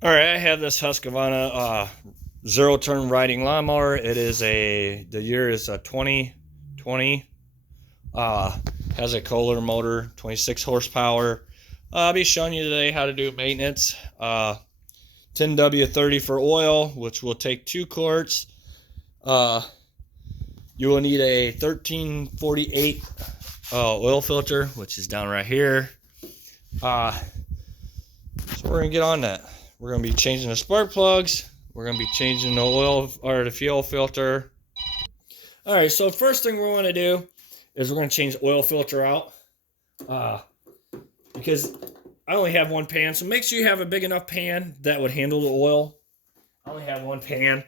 All right, I have this Husqvarna zero turn riding lawnmower. The year is 2020. Uh, has a Kohler motor, 26 horsepower. I'll be showing you today how to do maintenance. 10W30 for oil, which will take 2 quarts. Uh, you will need a 1348 oil filter, which is down right here. Uh, so we're gonna get on that. We're gonna be changing the spark plugs. We're gonna be changing the oil or the fuel filter. All right, so first thing we want to do is we're gonna change the oil filter out. Uh, because I only have one pan, so make sure you have a big enough pan that would handle the oil. I only have one pan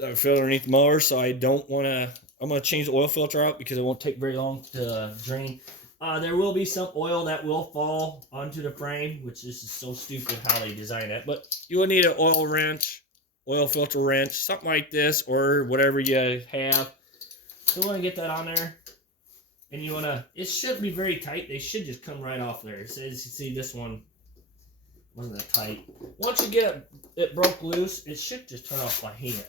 that I fill underneath the mower, so I don't want to. I'm going to change the oil filter out because it won't take very long to drain. There will be some oil that will fall onto the frame, which is so stupid how they design that. But you will need an oil wrench, oil filter wrench, something like this, or whatever you have. So you want to get that on there. And you want to, it should be very tight. They should just come right off there. So as you see, this one wasn't that tight. Once you get it broke loose, it should just turn off by hand.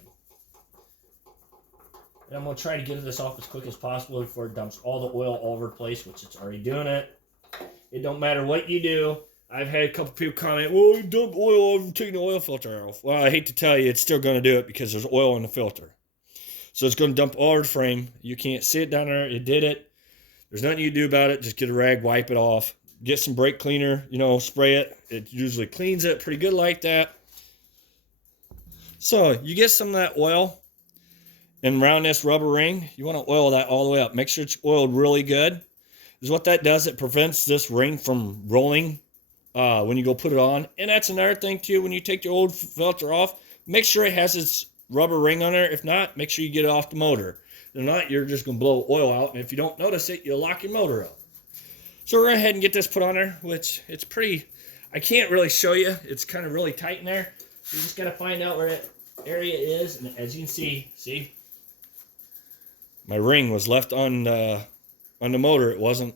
And I'm going to try to get this off as quick as possible before it dumps all the oil all over the place, which it's already doing it. It don't matter what you do. I've had a couple people comment, well, you dump oil over taking the oil filter off. Well, I hate to tell you, it's still going to do it because there's oil in the filter. So it's going to dump all over the frame. You can't see it down there. It did it. There's nothing you can do about it. Just get a rag, wipe it off. Get some brake cleaner, spray it. It usually cleans it pretty good like that. So you get some of that oil, and around this rubber ring, you want to oil that all the way up. Make sure it's oiled really good. Because what that does, it prevents this ring from rolling when you go put it on. And that's another thing too, when you take your old filter off, make sure it has its rubber ring on there. If not, make sure you get it off the motor. If not, you're just going to blow oil out, and if you don't notice it, you'll lock your motor up. So we're going to go ahead and get this put on there, which it's pretty, I can't really show you. It's kind of really tight in there. You just got to find out where that area is, and as you can see, my ring was left on the motor. It wasn't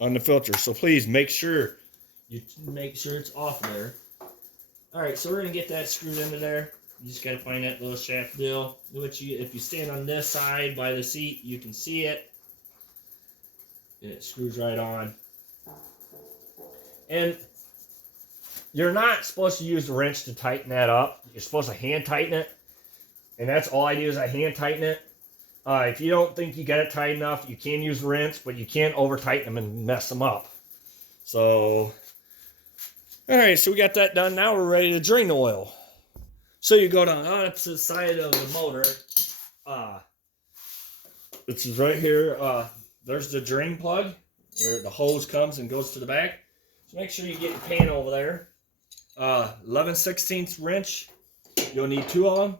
on the filter. So please make sure it's off there. All right, so we're going to get that screwed into there. You just got to find that little shaft deal. If you stand on this side by the seat, you can see it. And it screws right on. And you're not supposed to use the wrench to tighten that up. You're supposed to hand tighten it. And that's all I do is I hand tighten it. If you don't think you got it tight enough, you can use the wrench, but you can't over tighten them and mess them up. So, all right, so we got that done. Now we're ready to drain the oil. So you go down the opposite side of the motor. This is right here. There's the drain plug where the hose comes and goes to the back. So make sure you get your pan over there. 11/16 wrench. You'll need 2 of them.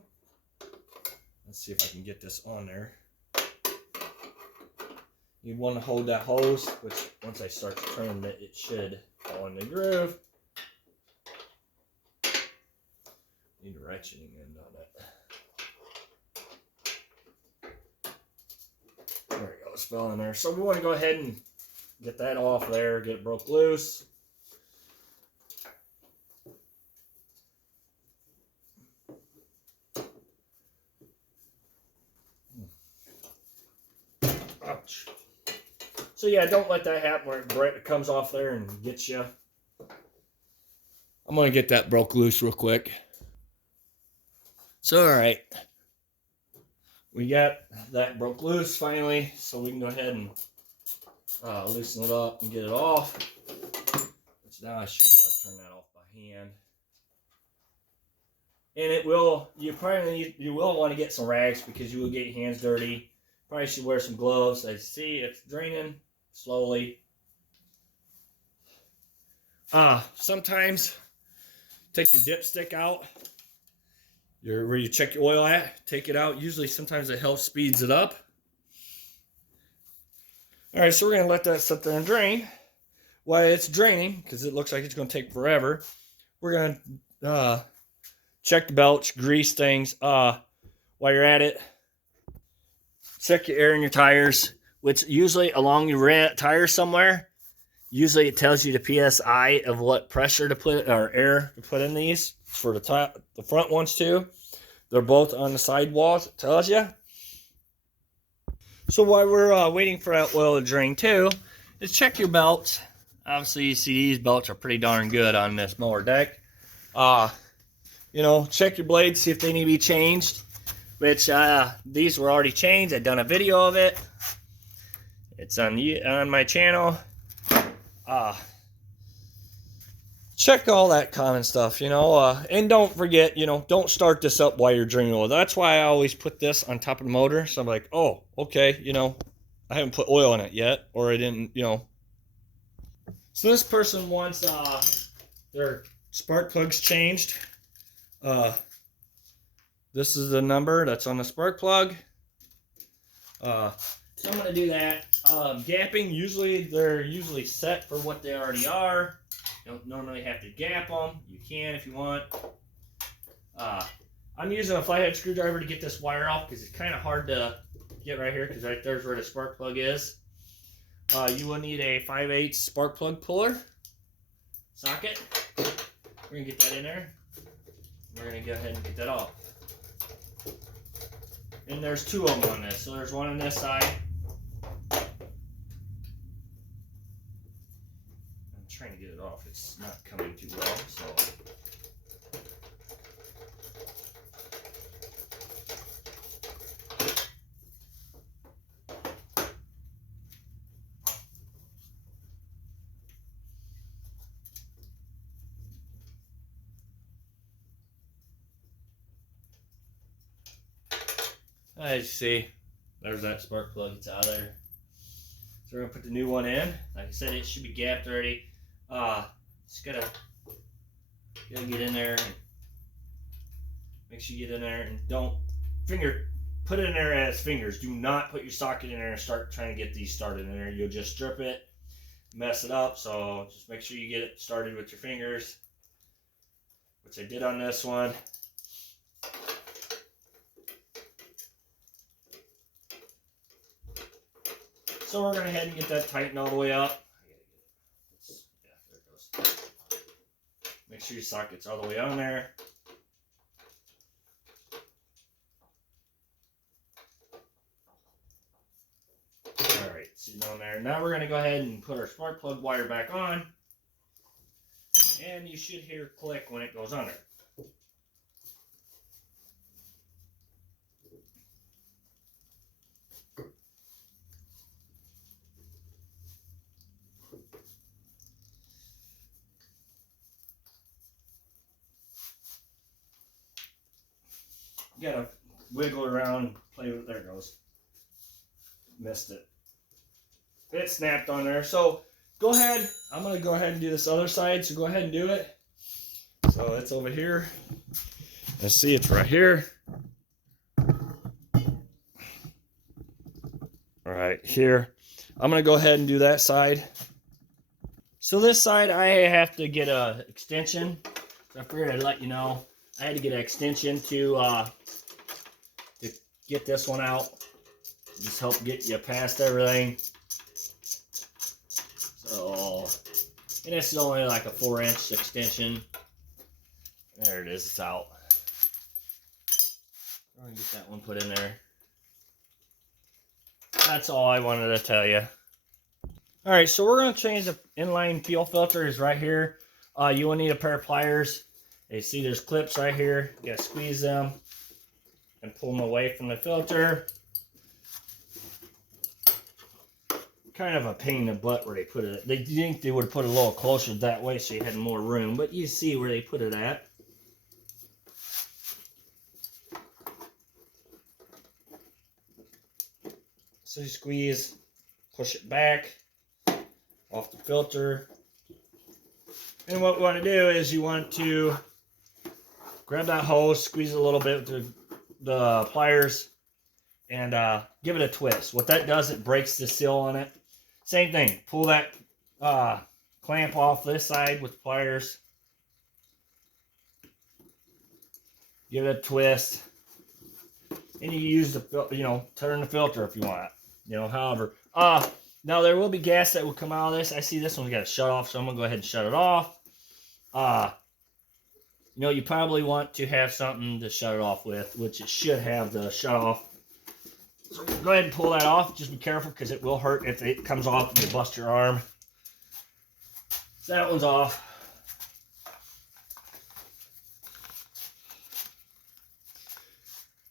Let's see if I can get this on there. You want to hold that hose, which once I start to turn it, it should fall in the groove. Need a ratcheting end on it. There we go, it's fell in there. So we want to go ahead and get that off there, get it broke loose. Ouch. So yeah, don't let that happen where it comes off there and gets you. I'm going to get that broke loose real quick. So, all right, we got that broke loose finally, so we can go ahead and loosen it up and get it off. Which now I should turn that off by hand. And you will want to get some rags because you will get your hands dirty. Probably should wear some gloves. As you see, it's draining slowly. Sometimes take your dipstick out. Where you check your oil at, take it out. Usually, sometimes it helps speeds it up. All right, so we're going to let that sit there and drain. While it's draining, because it looks like it's going to take forever, we're going to check the belch, grease things. While you're at it, check your air in your tires, which usually along your tire somewhere, Usually it tells you the PSI of what pressure to put or air to put in these. For the front ones too. They're both on the sidewalls. It tells you. So while we're waiting for that oil to drain too, is check your belts. Obviously, you see these belts are pretty darn good on this mower deck. You know, check your blades, see if they need to be changed. Which these were already changed. I've done a video of it. It's on my channel. Check all that common stuff, you know, and don't forget, you know, don't start this up while you're draining oil. That's why I always put this on top of the motor. So I'm like, oh, okay, you know, I haven't put oil in it yet, or I didn't, you know. So this person wants their spark plugs changed. This is the number that's on the spark plug. So I'm gonna do that. Gapping, they're usually set for what they already are. You don't normally have to gap them. You can if you want. I'm using a flathead screwdriver to get this wire off because it's kind of hard to get right here because right there's where the spark plug is. You will need a 5/8 spark plug puller socket. We're going to get that in there. We're going to go ahead and get that off. And there's two of them on this. So there's one on this side. Trying to get it off, it's not coming too well, so as you see, there's that spark plug, it's out of there. So we're gonna put the new one in. Like I said, it should be gapped already. Just gotta get in there and make sure you get in there and don't put it in there as fingers. Do not put your socket in there and start trying to get these started in there. You'll just strip it, mess it up. So just make sure you get it started with your fingers, which I did on this one. So we're gonna head and get that tightened all the way up. Make sure your socket's all the way on there. Alright, sitting on there. Now we're going to go ahead and put our spark plug wire back on. And you should hear a click when it goes on there. You gotta wiggle around and play with it. There it goes. Missed it. It snapped on there. So go ahead. I'm gonna go ahead and do this other side. So go ahead and do it. So it's over here. Let's see, it's right here. All right, here. I'm gonna go ahead and do that side. So this side, I have to get a extension. So I figured I'd let you know. I had to get an extension to get this one out. Just help get you past everything. So, and this is only like a 4-inch extension. There it is, it's out. I'm gonna get that one put in there. That's all I wanted to tell you. Alright, so we're gonna change the inline fuel filter is right here. You will need a pair of pliers. You see there's clips right here. You gotta squeeze them and pull them away from the filter. Kind of a pain in the butt where they put it. They think they would have put it a little closer that way so you had more room, but you see where they put it at. So you squeeze, push it back off the filter. And what we want to do is you want to grab that hose, squeeze it a little bit with the pliers, and give it a twist. What that does, it breaks the seal on it. Same thing, pull that clamp off this side with pliers. Give it a twist. And you use the, turn the filter if you want. However. Now there will be gas that will come out of this. I see this one's got a shut off, so I'm gonna go ahead and shut it off. You know, you probably want to have something to shut it off with, which it should have the shut off. So go ahead and pull that off. Just be careful because it will hurt if it comes off and you bust your arm. So that one's off.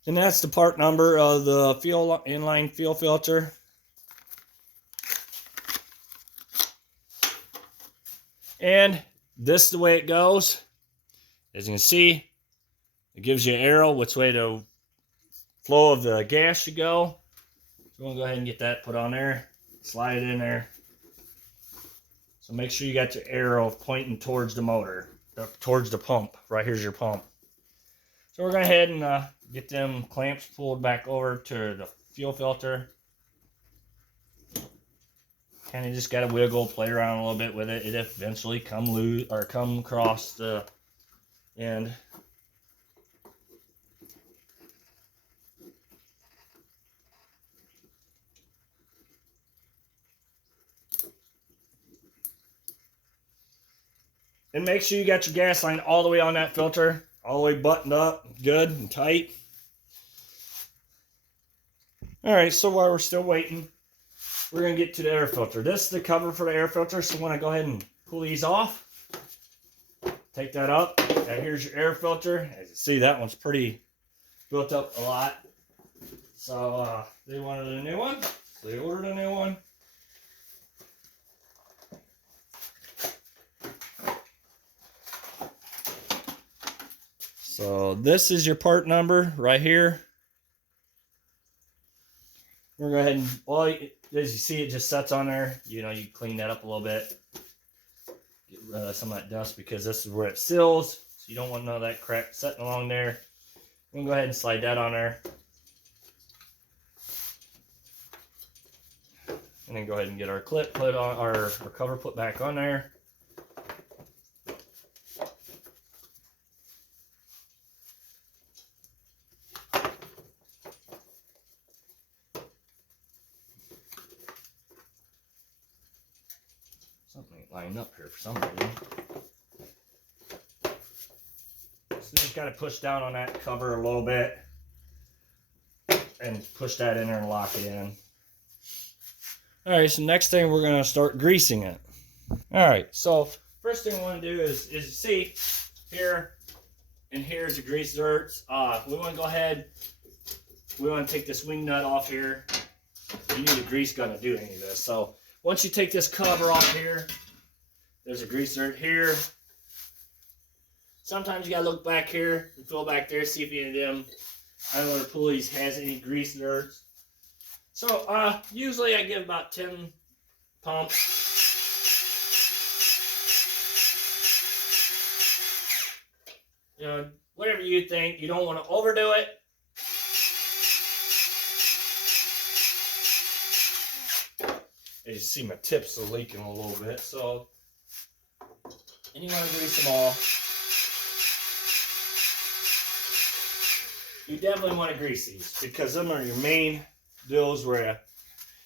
And that's the part number of the inline fuel filter. And this is the way it goes. As you can see, it gives you an arrow which way the flow of the gas should go. So we're going to go ahead and get that put on there. Slide it in there. So make sure you got your arrow pointing towards the motor, towards the pump. Right here's your pump. So we're going to go ahead and get them clamps pulled back over to the fuel filter. Kind of just got to wiggle, play around a little bit with it. It eventually come loose or come across the end. And make sure you got your gas line all the way on that filter, all the way buttoned up, good and tight. All right, so while we're still waiting, we're going to get to the air filter. This is the cover for the air filter, so when I go ahead and pull these off, take that up, and here's your air filter. As you see, that one's pretty built up a lot. So they wanted a new one, so they ordered a new one. So this is your part number right here. We're going to go ahead and, well, as you see, it just sets on there. You know, you clean that up a little bit. Get rid of some of that dust because this is where it seals. So you don't want none of that crap sitting along there. We're going to go ahead and slide that on there. And then go ahead and get our clip put on, our cover put back on there. Something ain't lining up here for some reason. So you just got to push down on that cover a little bit and push that in there and lock it in. All right, so next thing we're going to start greasing it. All right, so first thing we want to do is see here and here's the grease zerks. We want to go ahead, we want to take this wing nut off here. You need a grease gun to do any of this. So once you take this cover off here, there's a grease zert here. Sometimes you gotta look back here and feel back there, see if any of them idler pulleys has any grease zerts. So usually I give about 10 pumps. You know, whatever you think. You don't want to overdo it. As you see, my tips are leaking a little bit, so and you want to grease them all. You definitely want to grease these because them are your main deals where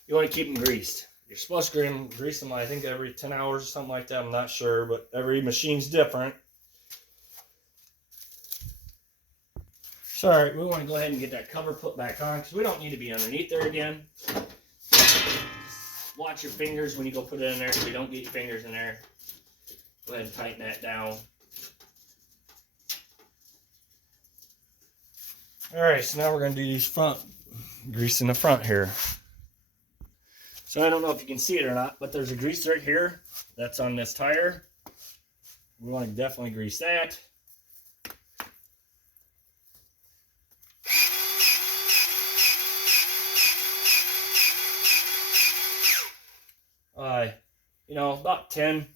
you want to keep them greased. You're supposed to grease them, I think, every 10 hours or something like that. I'm not sure, but every machine's different. So, all right, we want to go ahead and get that cover put back on because we don't need to be underneath there again. Watch your fingers when you go put it in there so you don't get your fingers in there. Go ahead and tighten that down. Alright, so now we're going to do these front, grease in the front here. So I don't know if you can see it or not, but there's a grease right here that's on this tire. We want to definitely grease that. You know, about 10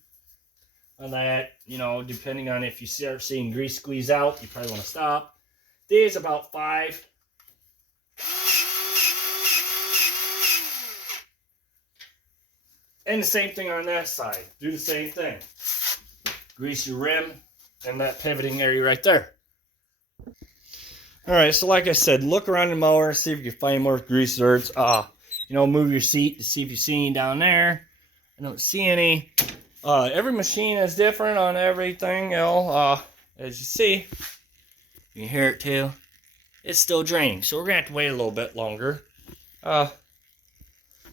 on that. You know, depending on if you start seeing grease squeeze out, you probably want to stop. These about 5. And the same thing on that side. Do the same thing. Grease your rim and that pivoting area right there. Alright, so like I said, look around the mower and see if you can find more grease zerts. you know, move your seat to see if you see any down there. I don't see any. Every machine is different on everything, you know. As you see, you can hear it too. It's still draining, so we're gonna have to wait a little bit longer. If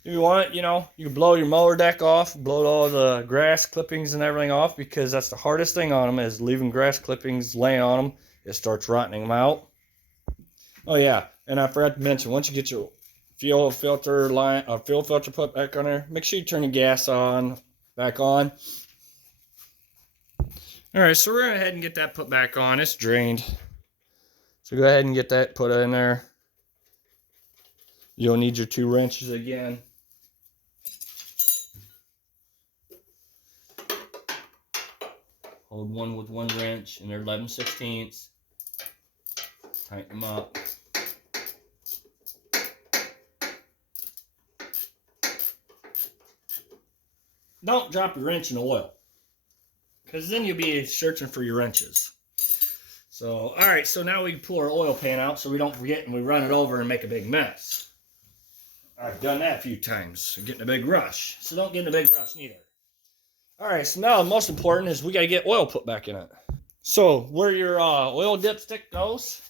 you want, you know, you can blow your mower deck off, blow all the grass clippings and everything off, because that's the hardest thing on them, is leaving grass clippings laying on them. It starts rotting them out. Oh yeah, and I forgot to mention, once you get your fuel filter put back on there, make sure you turn the gas back on. All right, so we're gonna go ahead and get that put back on. It's drained, so go ahead and get that put in there. You'll need your 2 wrenches again. Hold one with 1 wrench, and they're 11/16. Tighten them up. Don't drop your wrench in the oil, because then you'll be searching for your wrenches. So, all right, so now we can pull our oil pan out so we don't forget and we run it over and make a big mess. I've done that a few times, getting a big rush. So don't get in a big rush neither. All right, so now the most important is we got to get oil put back in it. So where your oil dipstick goes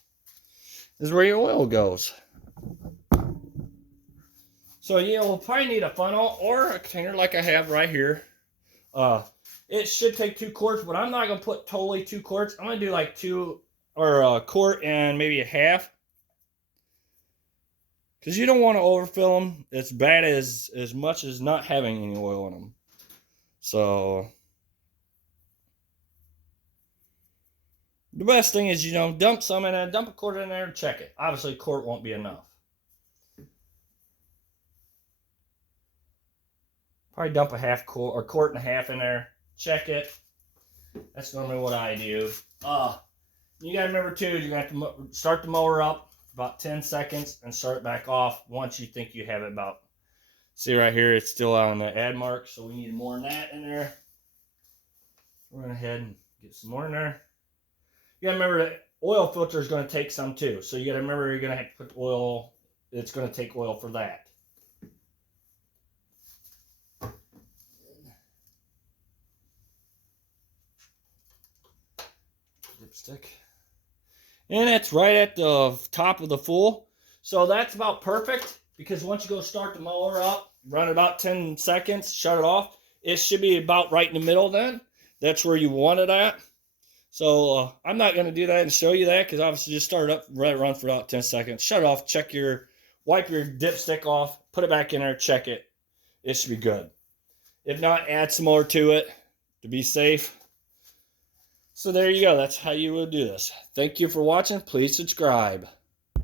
is where your oil goes. So you'll probably need a funnel or a container like I have right here. It should take 2 quarts, but I'm not going to put totally 2 quarts. I'm going to do like 2 or a quart and maybe a half. Because you don't want to overfill them. It's bad as much as not having any oil in them. So the best thing is, you know, dump some in there, dump a quart in there and check it. Obviously a quart won't be enough. Probably dump a half quart or quart and a half in there. Check it. That's normally what I do. You gotta remember too, you're gonna have to start the mower up about 10 seconds and start it back off once you think you have it about. See right here, it's still on the add mark, so we need more than that in there. We're gonna head and get some more in there. You gotta remember that oil filter is gonna take some too, so you gotta remember you're gonna have to put oil. It's gonna take oil for that. Dipstick. And it's right at the top of the full. So that's about perfect, because once you go start the mower up, run about 10 seconds, shut it off, it should be about right in the middle then. That's where you want it at. So I'm not going to do that and show you that, because obviously just start it up, run for about 10 seconds, shut it off, wipe your dipstick off, put it back in there, check it. It should be good. If not, add some more to it to be safe. So there you go. That's how you would do this. Thank you for watching. Please subscribe.